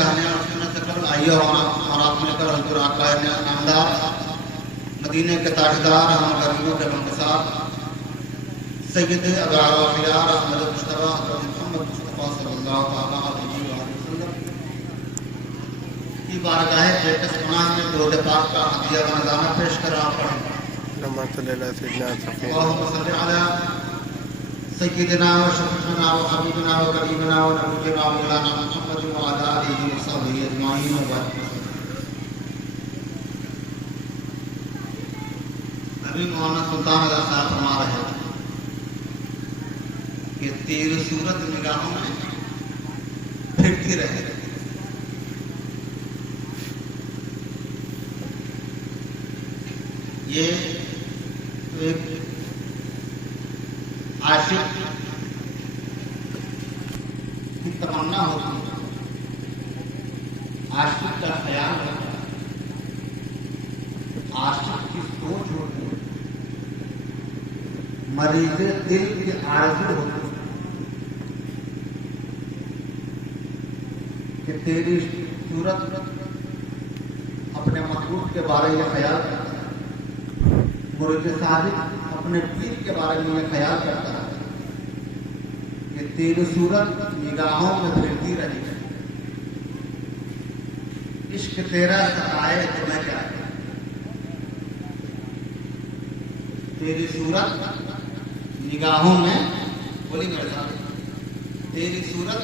कहने और सुनने से कल आइए और आप मिलकर हजूर आका नामदार मदीने के ताजदार हम गरीबों के गमसार सैयद अगार वफियार अहमद मुस्तफा मोहम्मद मुस्तफा सल्लल्लाहु अलैहि वसल्लम की बारगाह बेकस पनाह में दुरूद पाक का हदिया व नज़ारा पेश कर आप पढ़ें। सय्यदना व शफीअना व हबीबना व करीमना व नबीना व मौलाना मुहम्मद व अला आलिहि व सहबिहि अजमाइन व बाद। अभी मौलाना सुल्तान अदा साहब फरमा रहे हैं कि तीर सूरत निगाहों में फिरती रहे। ये एक आशिक की तमन्ना होती है, आशिक का ख्याल होता है, आशिक की सोच होती है, मरीज़े दिल की आरज़ू होती है कि तेरी सूरत अपने महबूब के बारे में ख्याल करता है, मुरीद सादिक अपने पीर के बारे में यह ख्याल करता है कि तेरी सूरत निगाहों में फिरती रहेगी। इश्क तेरा सताए तो मैं क्या करूं, तेरी सूरत निगाहों में बोली मेरे साथ, तेरी सूरत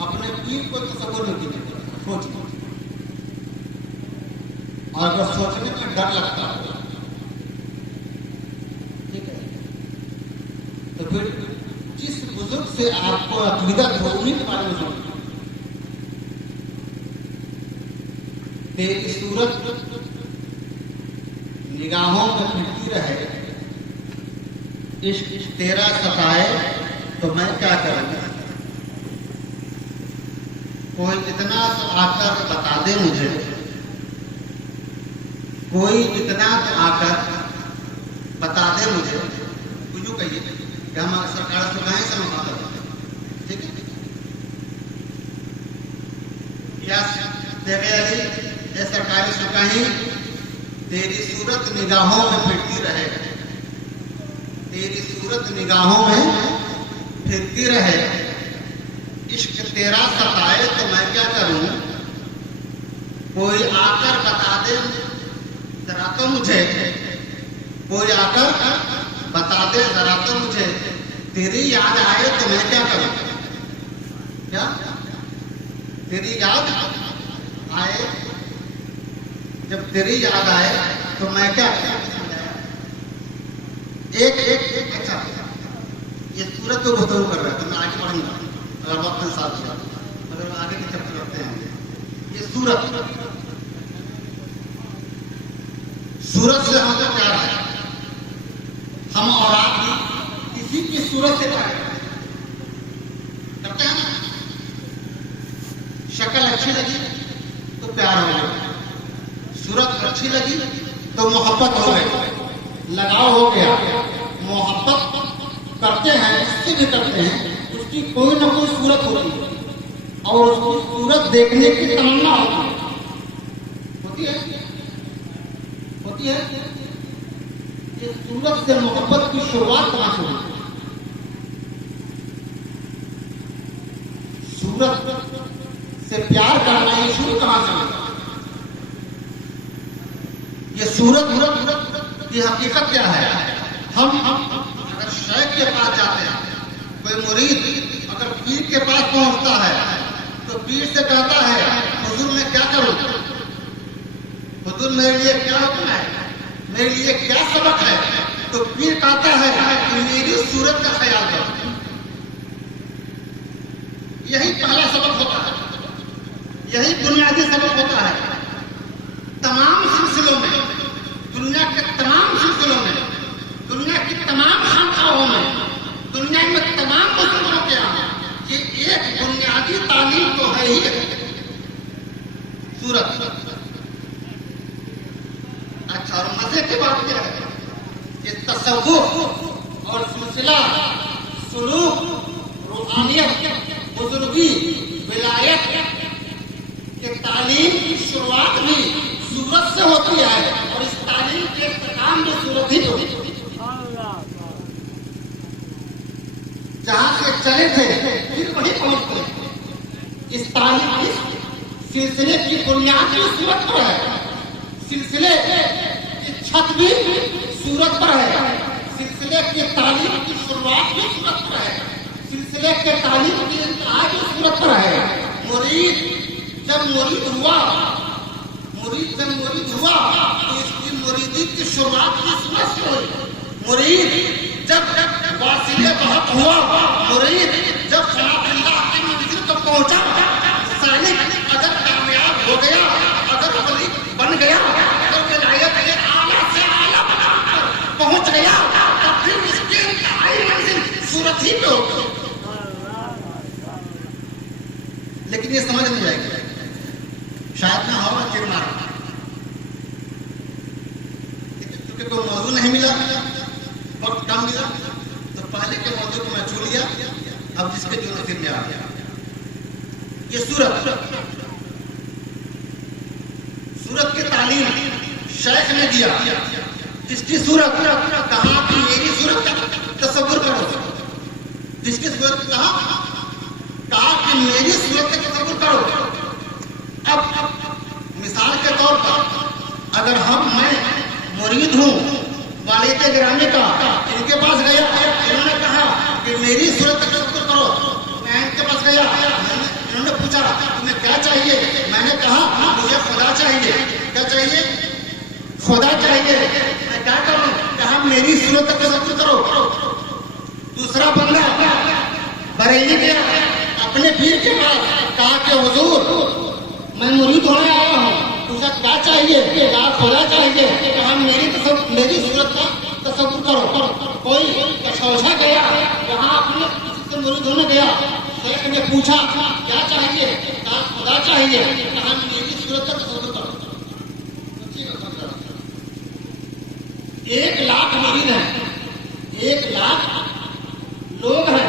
अपने पीर को तसव्वुर नहीं कीजिए, सोच, और अगर सोचने में डर लगता है तो फिर जिस बुजुर्ग से आपको अकीदत हो उन्हीं के बारे में सोचिए। तेरी सूरत निगाहों में फिरती रहे, इश्क तेरा सताए तो मैं क्या करूंगा। कोई इतना तो आकर बता दे मुझे, कोई इतना तो आकर बता दे मुझे, कुछ कहिए कि हम सरकार से कहीं से मंगाते हैं, ठीक है या देवे अली ये सरकारी से कहीं तेरी सूरत निगाहों में फिरती रहे, तेरी सूरत निगाहों में फिरती रहे, इश्क तेरा सताए तो मैं क्या करूं। कोई आकर बता दे जरा तो मुझे, कोई आकर बता दे जरा तो मुझे, तेरी याद आए तो मैं क्या करूं। क्या तेरी याद आए, जब तेरी याद आए तो मैं क्या करूं। एक एक एक अच्छा ये सूरत को गुफ्तगू कर रहा है तो मैं आगे बढ़ूंगा अगर वक्त के साथ दिया, मगर आगे के चैप्टर रखते हैं। ये सूरत, सूरत से हमें प्यार है, हम और आप भी किसी की सूरत से प्यार करते हैं ना। शक्ल अच्छी लगी तो प्यार हो गया, सूरत अच्छी लगी तो मोहब्बत हो गई, लगाव हो गया। मोहब्बत करते हैं, इससे भी करते हैं, उसकी कोई ना कोई सूरत होती है और उसकी सूरत देखने की तमन्ना होती है, होती है। ये सूरत से मोहब्बत की शुरुआत कहां से हुई। सूरत से प्यार करना ये शुरू कहां से हुआ। ये सूरत की हकीकत क्या है। हम अगर शेख के पास जाते हैं, कोई मुरीद अगर पीर के पास पहुंचता है तो पीर से कहता है हुजूर मैं क्या करूं, हुजूर मेरे लिए क्या हुक्म है, मेरे लिए क्या सबक है। तो पीर कहता है कि मेरी सूरत का ख्याल करो। यही पहला सबक होता है, यही बुनियादी सबक होता है। तमाम सिलसिलों में, दुनिया के तमाम सिलसिलों में, दुनिया की तमाम खानखाहों में, दुनिया में तमाम मुसलमानों के यहाँ ये एक बुनियादी तालीम तो है ही सूरत। अच्छा, और मजे की बात क्या है कि तसव्वुफ और सिलसिला सुलूक, रूहानियत, बुजुर्गी, विलायत, कि तालीम की शुरुआत भी सूरत से होती है और इस तालीम के इख्तिताम भी सूरत ही होती है। जहां से चले थे फिर वहीं पहुंचते। इस तालीम की सिलसिले की बुनियाद भी सूरत पर है, सिलसिले की छत भी सूरत पर है, सिलसिले की तालीम की शुरुआत भी सूरत पर है, सिलसिले के तालीम की इंतहा भी सूरत पर है। मुरीद जब मुरीद हुआ तो इसकी मुरीदी की शुरुआत की सूरत से हुई। मुरीद जब वासिले बहुत हुआ, मुरीद जब खिलाफुल्लाह की मंजिल पर पहुंचा, सालिक अगर कामयाब हो गया, अगर वली बन गया, अगर विलायत के आला से आला पहुंच गया, तब फिर इसकी इंतहाई मंजिल सूरत ही पे होगी। लेकिन ये समझ नहीं आएगी, शायद ना होगा फिर मारा, क्योंकि कोई मौजू नहीं मिला, वक्त कम मिला, तो पहले के मौजू को मैं छू लिया, अब जिसके जो फिर में आ गया। ये सूरत की तालीम शेख ने दिया, जिसकी सूरत कहा कि मेरी सूरत का तसव्वुर करो, जिसकी सूरत कहा कि मेरी सूरत का तसव्वुर करो। अब मिसाल के तौर पर अगर मैं मुरीद हूँ वालिद गिरामी का, इनके पास गया, इन्होंने कहा कि मेरी सूरत का तसव्वुर करो, मैं इनके पास गया, इन्होंने पूछा तुम्हें क्या चाहिए, मैंने कहा मुझे खुदा चाहिए। क्या चाहिए? खुदा चाहिए। मैं क्या करूं? कहा मेरी सूरत का तसव्वुर करो। दूसरा बंदा बरेली गया अपने पीर के पास, कहा कि हुजूर मैं मुरीद होने आया हूँ, पूछा क्या चाहिए, कहा खुदा चाहिए। कहा मेरी सूरत का तसव्वुर करो। कोई कछौछा गया, वहां अपने किसी से मुरीद होने गया, शेख ने पूछा क्या चाहिए, कहा खुदा चाहिए। कहा मेरी सूरत का तसव्वुर करो। 1 लाख मुरीद हैं, 1 लाख लोग हैं,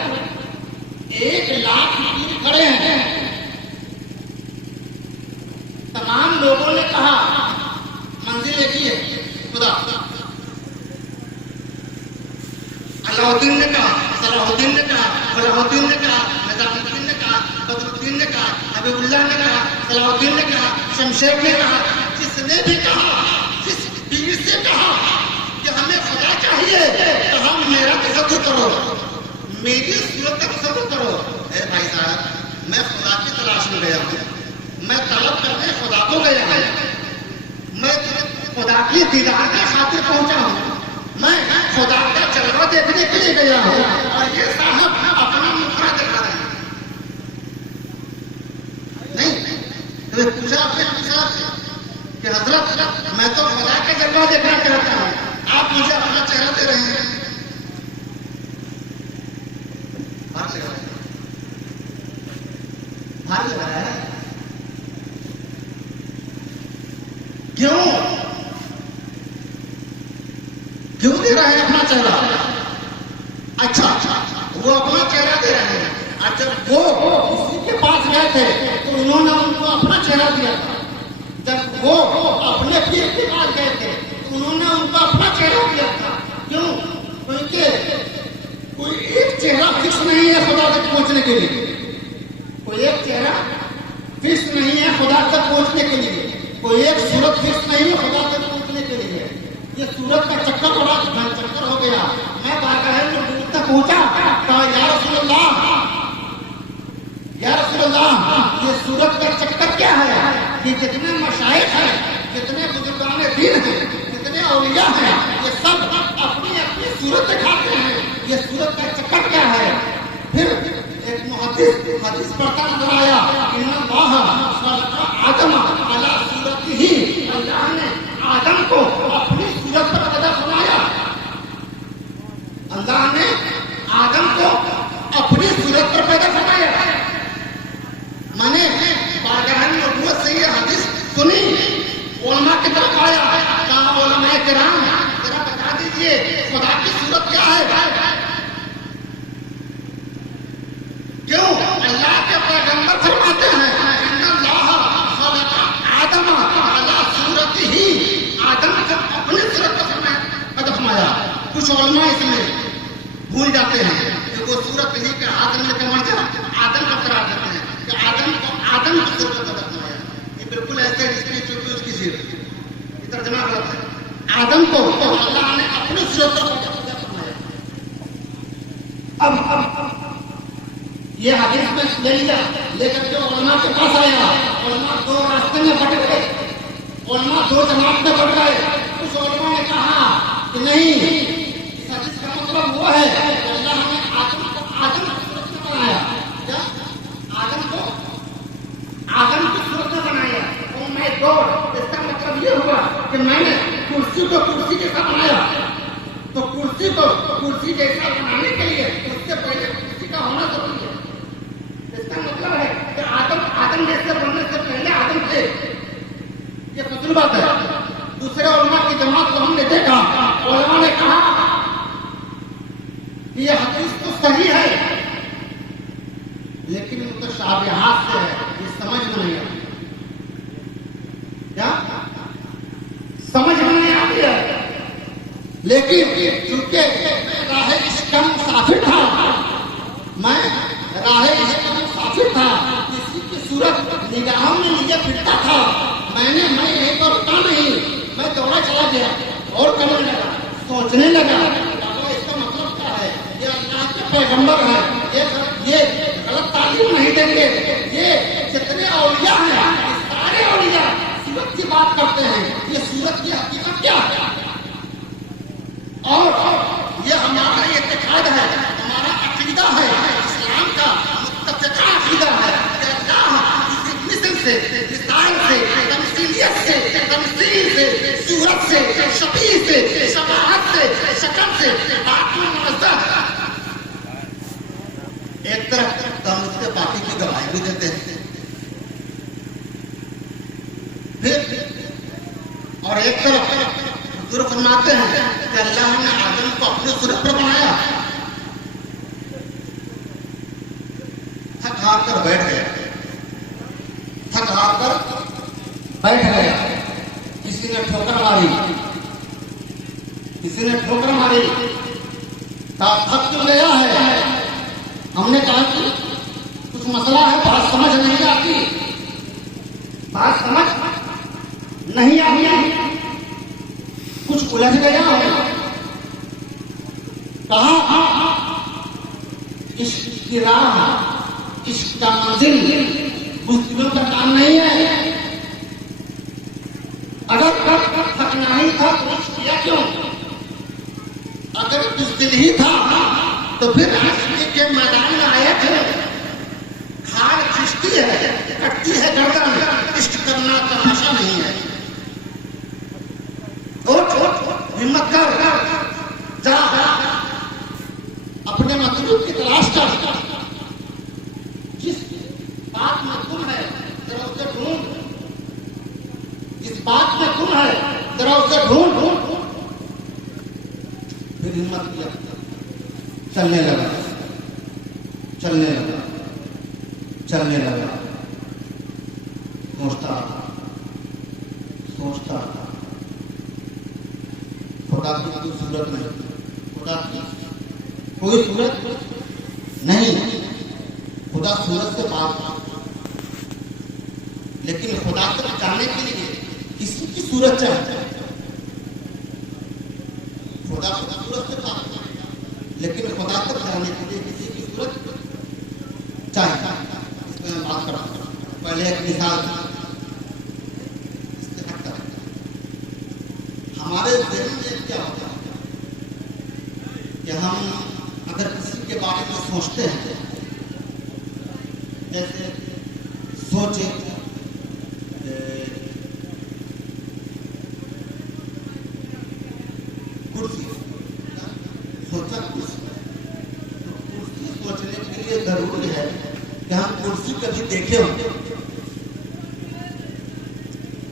1 लाख पीर खड़े हैं। तमाम लोगों ने कहा मंजिल एक ही है, खुदा। अलाउद्दीन ने कहा, सलाहुद्दीन ने कहा, फलाहुद्दीन ने कहा, निजामुद्दीन ने कहा, बदरुद्दीन ने कहा, हबीबुल्लाह ने कहा, सलाहुद्दीन ने कहा, शमशेर ने कहा। जिसने भी कहा, जिस पीर से कहा कि हमें खुदा चाहिए, तो हम मेरा तसव्वुर करो, मेरी सूरत का तसव्वुर करो। भाई साहब, मैं खुदा की तलाश में गया हूँ, मैं तलब करने खुदा को गया हूँ, मैं खुदा की दीदार के खातिर पहुंचा हूँ, मैं खुदा का जलवा देखने के लिए गया हूँ, और ये साहब अपना मुखड़ा दिखा रहे हैं। नहीं तो पूछा आपने कि हजरत मैं तो खुदा का जलवा देखना चाहता हूँ, आप मुझे अपना चेहरा दे रहे हैं। भारी लगा है। क्यों दे रहे हैं अपना चेहरा? अच्छा, वो अपना चेहरा दे रहे हैं, और जब वो किसी के पास गए थे तो उन्होंने उनको अपना चेहरा दिया था। जब वो अपने पीर के पास गए थे तो उन्होंने उनको अपना चेहरा दिया था। क्यों? क्योंकि कोई एक चेहरा फिक्स नहीं है खुदा तक पहुंचने के लिए, कोई एक चेहरा फिक्स नहीं है खुदा तक पहुंचने के लिए, कोई एक सूरत फिक्स नहीं है खुदा तक पहुंचने के लिए। ये सूरत का चक्कर बड़ा चक्कर हो गया। मैं बारगाह नबूवत तक पहुंचा, कहा या रसूलल्लाह, ये सूरत का चक्कर क्या है? ये जितने मशाइख हैं, जितने बुजुर्गान दीन हैं, जितने औलिया हैं, ये सब अपनी अपनी सूरत दिखाते हैं, ये सूरत का चक्कर क्या है? फिर एक मुहद्दिस हदीस पढ़ता नजर आया, आदम अला सूरतिही, अल्लाह ने आदम को अपनी सूरत पर पैदा फरमाया। अल्लाह ने आदम को अपनी सूरत पर पैदा फरमाया। मैंने बारगाह नबूवत से ये हदीस सुनी, उलमा की तरफ आया, कहा उलमा किराम जरा बता दीजिए खुदा की सूरत क्या है? क्यों? अल्लाह के पैगंबर फरमाते हैं, कुछ उलमा इसमें भूल जाते हैं कि वो सूरत नहीं के आदम लेकर मर जा आदम का करार देते हैं कि आदम की सूरत का बनाया। ये बिल्कुल ऐसे इसकी चूज कीजिए, ये तर्जमा गलत है। आदम को अल्लाह ने अपनी सूरत का बनाया। अब ये हदीस में ले लिया, लेकर के उलमा के पास आया। उलमा दो रास्ते में बट गए, उलमा दो जमात में बट गए। उस उलमा ने कहा कि नहीं, इस हदीस का मतलब वो है कि अल्लाह ने आदम की सूरत में बनाया। क्या? आदम की सूरत में बनाया। ओ माय गॉड, इसका मतलब ये हुआ कि मैंने कुर्सी को कुर्सी जैसा बनाया। तो कुर्सी को कुर्सी जैसा बनाने के लिए उससे पहले कुर्सी का होना जरूरी है। इसका मतलब है कि आदम जैसे बनने से पहले आदम थे। ये फजल बात है। दूसरे उलमा की जमात को हमने देखा, उलमा ने कहा कि यह हदीस तो सही है लेकिन मुतशाबिहात से है, ये समझ में नहीं आती। क्या समझ में नहीं आती है? लेकिन चूंकि मैं राहे इश्क का मुसाफिर था, किसी की सूरत निगाहों में नीचे फिरता था। मैं यहीं पर रुका नहीं, मैं दौड़ा चला गया और करने लगा, सोचने लगा इसका मतलब क्या है। ये अल्लाह के पैगंबर है, ये गलत तालीम नहीं देंगे। ये जितने औलिया हैं, सारे औलिया सूरत की बात करते हैं। ये सूरत की हकीकत क्या है? और ये हमारा इत्तेकाद है, हमारा अकीदा है, इस्लाम का मुत्तफ़िक़ा अकीदा है कि अल्लाह किसी मिसल से, मिसाल से, तमसीलियत से, तमसील से, सूरत से, शबीह से, शबाहत से, शक्ल से पाक मुनज़्ज़ह। एक तरफ हम उसके बाकी की गवाही भी देते हैं, फिर और एक तरफ हुज़ूर फरमाते हैं कि अल्लाह ने आदम को अपनी सूरत पर बनाया। थक हार कर बैठ गया, किसी ने ठोकर मारी, कहा थक क्यों गया है? हमने कहा कि कुछ मसला है, बात समझ नहीं आती, कुछ उलझ गया है। कहा इश्क की राह, इश्क का मंजिल बुज़दिलों का काम नहीं है। अगर थकना ही था तो इश्क किया क्यों? अगर बुज़दिल ही था तो फिर इश्क के मैदान में आया क्यों? खाल खिंचती है, कटती है गर्दन, इश्क करना तमाशा नहीं है। हिम्मत कर, जा अपने मतलूब की तलाश कर। जिस बात में गुम है जरा उसे ढूंढ, फिर हिम्मत किया, चलने लगा, सोचता था खुदा की कोई सूरत नहीं, खुदा की कोई सूरत नहीं, खुदा सूरत से बात। लेकिन खुदा तक जाने के लिए किसी की सूरत चाहिए। खुदा सूरत से बात, लेकिन खुदा तक जाने के लिए किसी की सूरत चाहिए। इसमें मैं बात करा, पहले एक मिसाल हमारे ज़हन में क्या होता है कि हम अगर किसी के बारे में सोचते हैं, जैसे सोचे कुर्सी, सोचा कुर्सी, तो कुर्सी सोचने के लिए जरूरी है कि हम कुर्सी कभी देखे होंगे।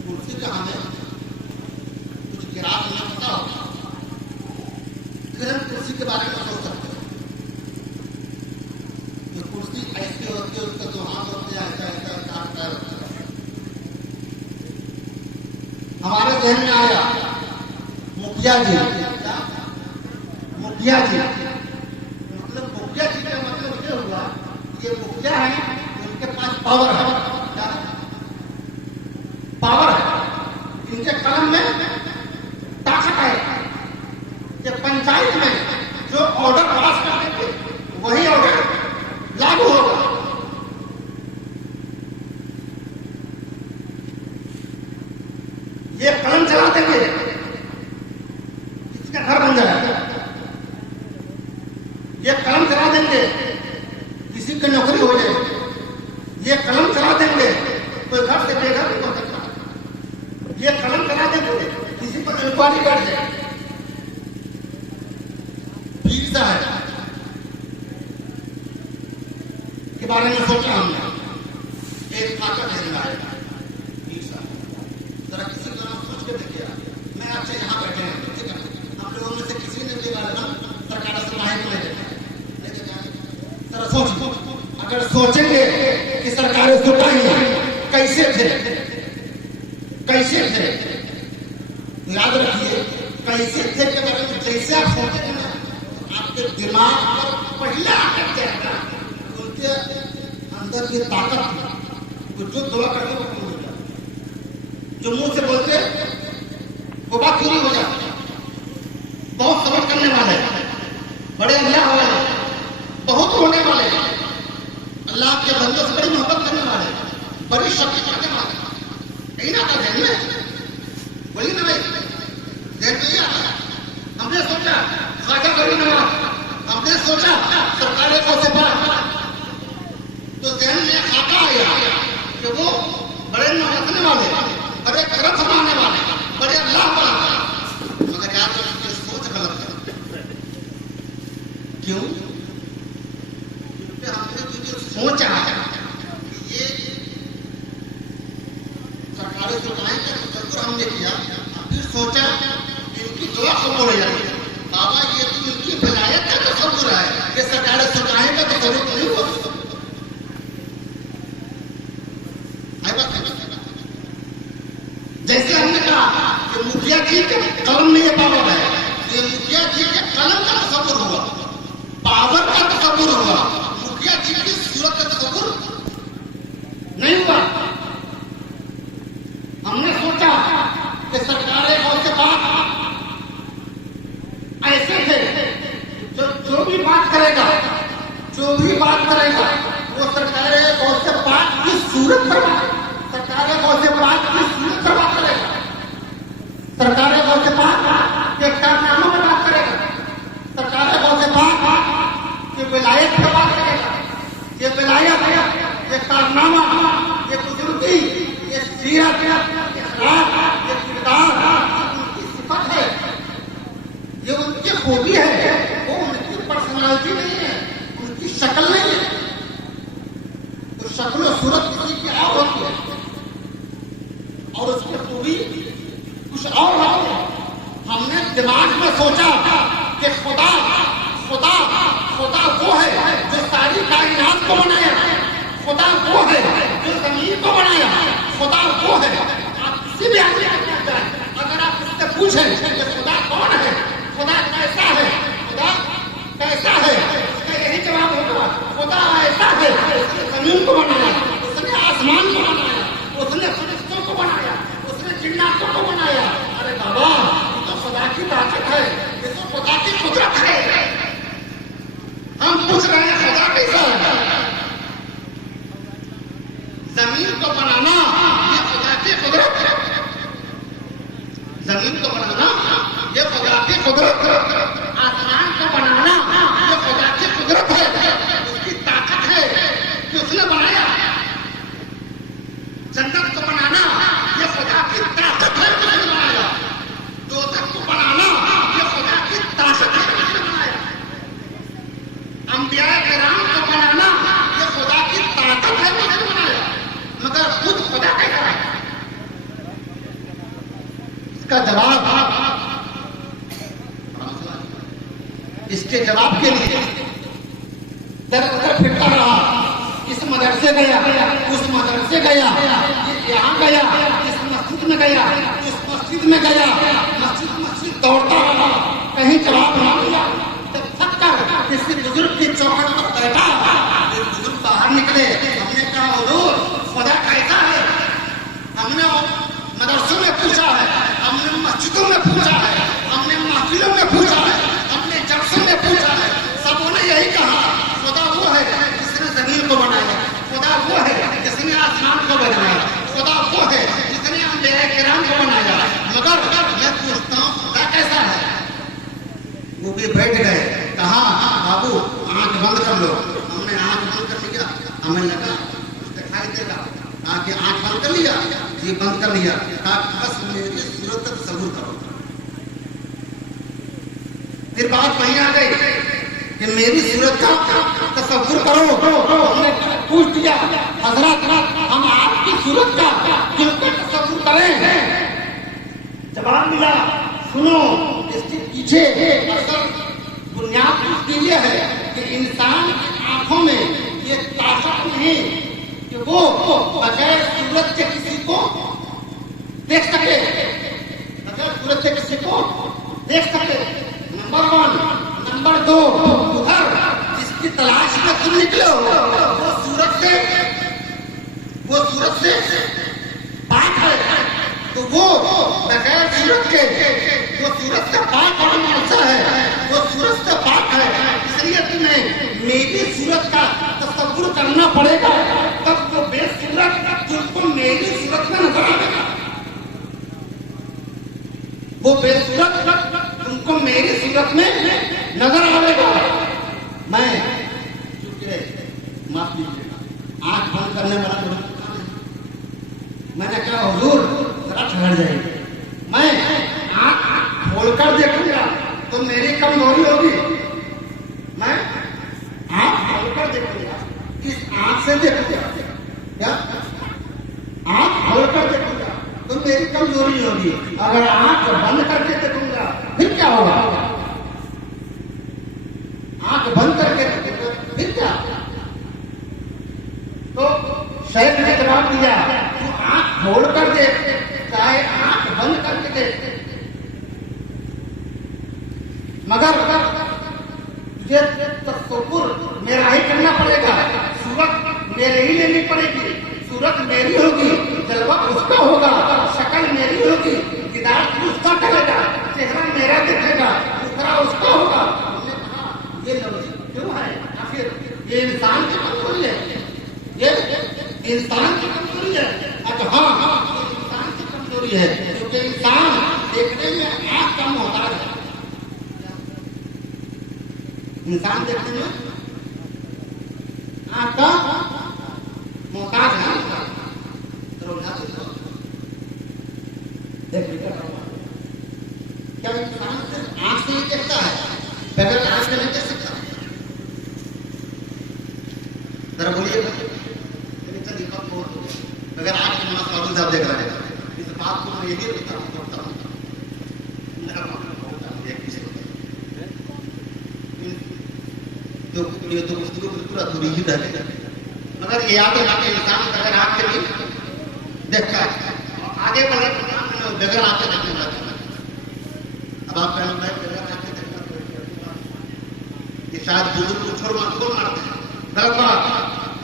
कुर्सी का हमें नहीं पता होगा, फिर हम कुर्सी के बारे में सोच सकते हैं। तो कुर्सी ऐसे होती है, उसका जो हाथ होते हैं ऐसा पैर होता है। हमारे जहन में आया मुखिया जी, मुखिया जी, मतलब मुखिया जी का मतलब ये हुआ, ये मुखिया है, इनके पास पावर है, क्या पावर है, इनके कलम में ताकत है कि पंचायत में जो ऑर्डर पास कर देंगे वही ऑर्डर लागू होगा। ये कलम चला देंगे, किसी का घर बन जाएगा। ये कलम चला देंगे, किसी की नौकरी हो जाए। ये कलम चला देंगे, कोई घर से बेघर नहीं हो सकता। ये कलम चला देंगे, किसी पर इंक्वायरी बैठ जाए। पीर साहब के बारे में सोचा हमने, एक ताकत है आएगा पीर साहब, जरा किसी का नाम सोच के देखिए। मैं आपसे यहाँ बैठे हैं, ठीक है, आप लोगों में से किसी ने भी नाम सरकार से माहिर नहीं देखा, जरा सोचिए। अगर सोचेंगे कि सरकार सुटाई कैसे थे, कैसे थे, याद रखिए कैसे थे के बारे में जैसे आप सोचेंगे ना, आपके दिमाग पर पहले आकर जाएगा उनके अंदर की ताकत तो जो दुआ करते वो पूरी हो जाए, जो मुंह से बोलते वो बात पूरी हो जाती। बहुत समझ करने वाले, बड़े अल्लाह वाले, बहुत रोने वाले, अल्लाह के बंदों से बड़ी मोहब्बत करने वाले, बड़ी शक्ति करने वाले, यही ना था ध्यान में, बोलिए ना भाई, ध्यान में आता। हमने सोचा खाजा करी नवाज, हमने सोचा सरकार को से बात, तो ध्यान में खाका आया कि वो बड़े रखने वाले, बड़े करम फरमाने वाले, बड़े अल्लाह वाले, मगर यार तो सोच गलत है। क्यों? क्योंकि हमने जो सोचा कि ये सरकारी सुविधाएं का तस्वीर हमने किया, फिर सोचा इनकी दुआ कबूल हो जाती है। बाबा ये तो इनकी विलायत का तस्वीर है, ये सरकारी सुविधाएं का तस्वीर नहीं हुआ। जैसे हमने कहा कि मुखिया जी के कलम में ये पावर है, ये मुखिया जी के कलम का तस्वीर हुआ, पावर का तस्वीर हुआ, मुखिया जी की सूरत का तस्वीर नहीं हुआ। हमने सोचा कि सरकारें बहुत से बात ऐसे थे जो भी बात करेगा, जो भी बात करेगा वो सरकारें बहुत से बात की सूरत करवा, सरकारें बहुत से बात की सूरत करवा करेगा, सरकारें बहुत से बात के कारनामों में बात करेगा, सरकारें बहुत से बात के विलायत पे बात करेगा। ये विलायत, ये कारनामा, ये बुजुर्गी, ये सीरत, ये अखलाक, ये किरदार उनकी सिफत है, ये उनकी खूबी है, वो उनकी पर्सनालिटी नहीं है, उनकी शक्ल नहीं है। तो शक्ल और सूरत किसी की और होती है और उसकी खूबी कुछ और होती है। हमने दिमाग में सोचा कि खुदा खुदा खुदा वो है जो सारी कायनात को बनाया, खुदा वो है जो जमीन को बनाया, खुदा वो है। आप किसी भी आदमी को पूछ जाए, अगर आप उससे पूछें कि खुदा कौन है, खुदा कैसा है, खुदा कैसा है, उसका यही जवाब होगा खुदा ऐसा है, उसने जमीन को बनाया, उसने आसमान को बनाया, उसने फरिश्तों को बनाया, उसने जिन्नातों को बनाया। अरे बाबा ये तो खुदा की ताकत है, ये तो खुदा की कुदरत है। हम पूछ रहे हैं खुदा कैसा है? जमीन को बनाना ये खुदा की कुदरत है, जमीन को बनाना ये खुदा की कुदरत है, आसमान को बनाना ये खुदा की कुदरत है, उसकी ताकत है कि उसने बनाया। जन्नत को बनाना ये खुदा की ताकत है कि उसने बनाया, दोज़ख को बनाना ये खुदा की ताकत है कि उसने बनाया, अंबिया किराम को बनाना ये खुदा की ताकत है कि उसने बनाया, मगर खुद खुदा कैसा है? इसका जवाब, इसके जवाब के लिए दर दर फिरता रहा, इस मदरसे गया, उस मदरसे गया, यहाँ गया, इस मस्जिद में गया, उस मस्जिद में गया, मस्जिद मस्जिद दौड़ता रहा, कहीं जवाब नहीं मिला। जिसने आसमान को बनाया, खुदा वो है जिसने अंबिया किराम को बनाया। मगर मैं पूछता हूँ खुदा कैसा है? वो भी बैठ गए, कहा बाबू आंख बंद कर लो। हमने आंख बंद कर लिया, हमें लगा कुछ दिखाई देगा, कहा कि आंख बंद कर लिया, जी बंद कर लिया, कहा बस मेरी सूरत का तसव्वुर करो। फिर बात वहीं आ गई कि मेरी सूरत का तसव्वुर करो। हमने पूछ दिया हजरत हम आपकी सूरत का किसका तसव्वुर करें? जवाब मिला सुनो, इसके पीछे असल बुनियाद उसकी ये है कि इंसान की आंखों में ये ताकत नहीं कि वो बगैर सूरत के किसी को देख सके, बगैर सूरत के किसी को देख सके। नंबर 1, नंबर 2, उधर जिसकी तलाश में तुम निकले हो वो सूरत से पाक है, तो वो बगैर सूरत के वो सूरत से पाक होने ऐसा है, वो सूरत से पाक है। इसलिए तुम्हें मेरी सूरत का तसव्वुर करना पड़ेगा, तब वो बेसूरत तुमको मेरी सूरत में नजर आएगा। वो बेसूरत तुमको मेरी सूरत में नजर आएगा। मैं चूंकि माफ कीजिएगा आंख बंद करने वाला मैंने कहा हुजूर जरा ठहर जाइए, मैं आंख खोलकर देखूंगा तो मेरी कमजोरी होगी। मैं आंख खोलकर देखूंगा, किस आंख से देखूंगा? क्या आंख खोलकर देखूंगा तो मेरी कमजोरी होगी, अगर आंख बंद करके देखूंगा फिर क्या होगा? आंख बंद करके देखूंगा फिर क्या? तो शेख ने जवाब दिया तू आंख खोल कर देख चाहे आंख बंद करके देख, मगर तुझे तसव्वुर मेरा ही करना पड़ेगा, सूरत मेरे ही लेनी पड़ेगी। सूरत मेरी होगी, जलवा उसका होगा, शक्ल मेरी होगी, किरदार उसका करेगा, चेहरा मेरा दिखेगा, दूसरा उसका होगा। हमने कहा ये लफ्ज़ क्यों है? आखिर ये इंसान की कमजोरी है, ये इंसान की कमजोरी है। अच्छा हाँ, इंसान की कमजोरी है क्योंकि इंसान देखने में आंख का मोहताज है। इंसान देखने में आंख का मोहताज है। क्या इंसान सिर्फ आंख से ही देखता है, बगैर आंख से नहीं देख सकता? जरा बोलिए अगर आंख के माना साधु साहब देख रहे हैं, इस बात को मैं यही बोलता हूँ ये तो पुस्तकों बिल्कुल अधूरी ही रहती है। मगर ये याद रखना कि इंसान बगैर आंख के भी देखता है, आगे बढ़े बगैर आंख के देखने लगता है। अब आप पहले मैं बगैर आंख के देखना ये शायद बुजुर्ग को छोड़ मारते हैं, गलत बात।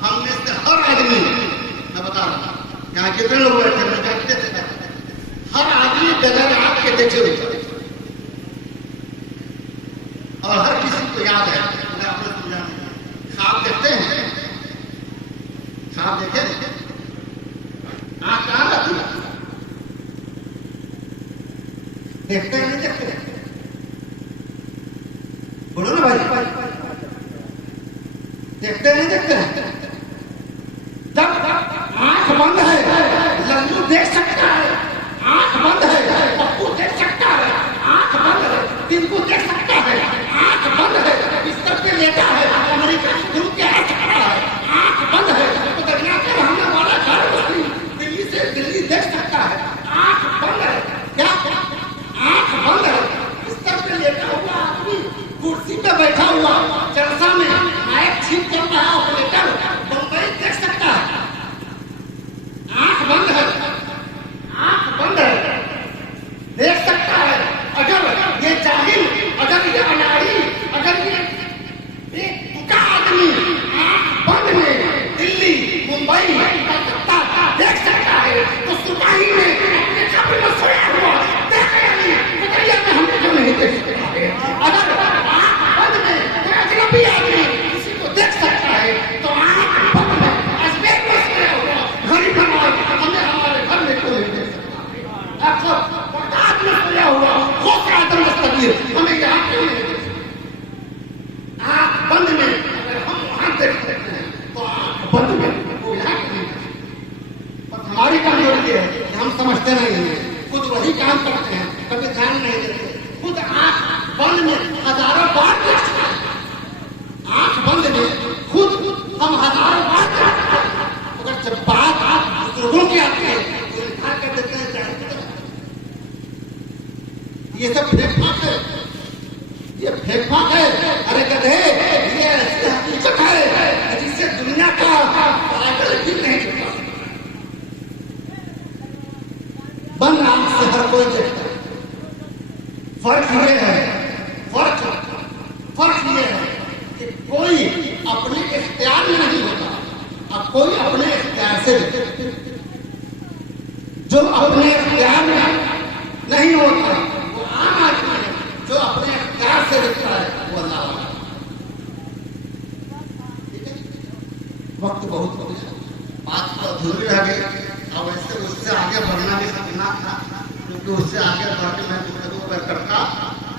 हम में से हर आदमी, मैं बता रहा हूँ यहाँ कितने लोग बैठे हैं, हर आदमी बगैर आंख के देखे हुए और हर किसी को याद है। ख्वाब देखते हैं, ख्वाब देखे आंख कहाँ रहती है? देखते हैं नहीं देखते? बोलो ना भाई, देखते नहीं देखते? जब आंख बंद है लल्लू देख सकता है, आंख बंद है पप्पू देख सकता है, आंख बंद है टिंकू देख सकता है, आंख बंद है बिस्तर पे लेटा है अमेरिका गुरु के हाथ खड़ा है, आंख बंद है तो दरिया के रहने वाला घर दिल्ली से दिल्ली देख सकता है, आंख बंद है। क्या आंख बंद है? बिस्तर पे लेटा हुआ आदमी कुर्सी पे बैठा हुआ जलसा में नायक छीन चल रहा ऑपरेटर बंबई देख सकता है, आंख बंद है, आंख बंद है देख सकता है। अगर ये जाहिल, अगर ये अनाड़ी, अगर ये तुका आदमी आंख बंद में दिल्ली, मुंबई, कलकत्ता देख सकता है तो सुपाही में अपने कब्र में सोया हुआ में हमने क्यों नहीं देख सकता है? अगर आंख बंद में कोई अजनबी आदमी किसी को देख सकता है तो आंख देख सकते हैं तो आंख बंद में वो यहाँ नहीं। पर हमारी कमजोरी है कि हम समझते नहीं हैं, खुद वही काम करते हैं, कभी ध्यान नहीं देते। खुद आंख बंद में हजारों बार देख चुके हैं, आंख बंद में खुद हम हजारों बार देख चुके हैं। अगर जब बात बुजुर्गों की आती है तो इनकार कर देते हैं। ये सब फेंकफाक है, ये फेंकफाक है। अरे गधे, ये ऐसी हकीकत है जिससे दुनिया का पागल भी नहीं छुपा। बंद आंख से हर कोई देखता है। फर्क ये है, फर्क ये है कि कोई अपने इख्तियार में नहीं होता और कोई अपने इख्तियार से देखता। जो अपने इख्तियार में नहीं होता वो आम आदमी है, जो अपने इख्तियार से देखता है वो अल्लाह वाला। वक्त बहुत हो गया, बात तो अधूरी रह गई। अब ऐसे उससे आगे बढ़ना भी सकना था, क्योंकि उससे आगे बढ़ के मैं गुफ्तगू अगर करता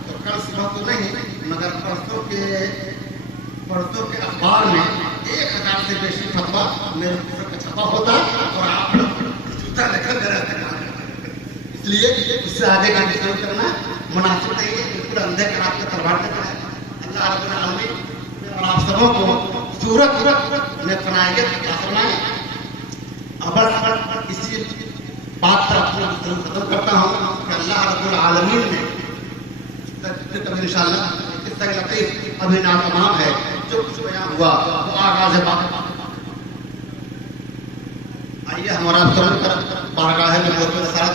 तो कल सुबह तो नहीं मगर परसों के अखबार में 1000 से बेसी छपा मेरे पुस्तक का छपा होता और आप जूता लेकर गए रहते। इसलिए उससे आगे का डिस्कस करना मुनासिब नहीं है, बिल्कुल अंधे कर आपके तलवार देना है। अल्लाह रब्बुल आलमीन और आप सबों को सूरत में फनाइयत अता फरमाए। अब इसी बात पर अपना खत्म करता हूँ कि अल्लाह रब्बुल आलमीन ने कभी इंशाअल्लाह किस्सा लतीफ अभी नातमाम है जो कुछ बयान हुआ वो आगाज़ बात। आइए हमारा बारगाह में सलात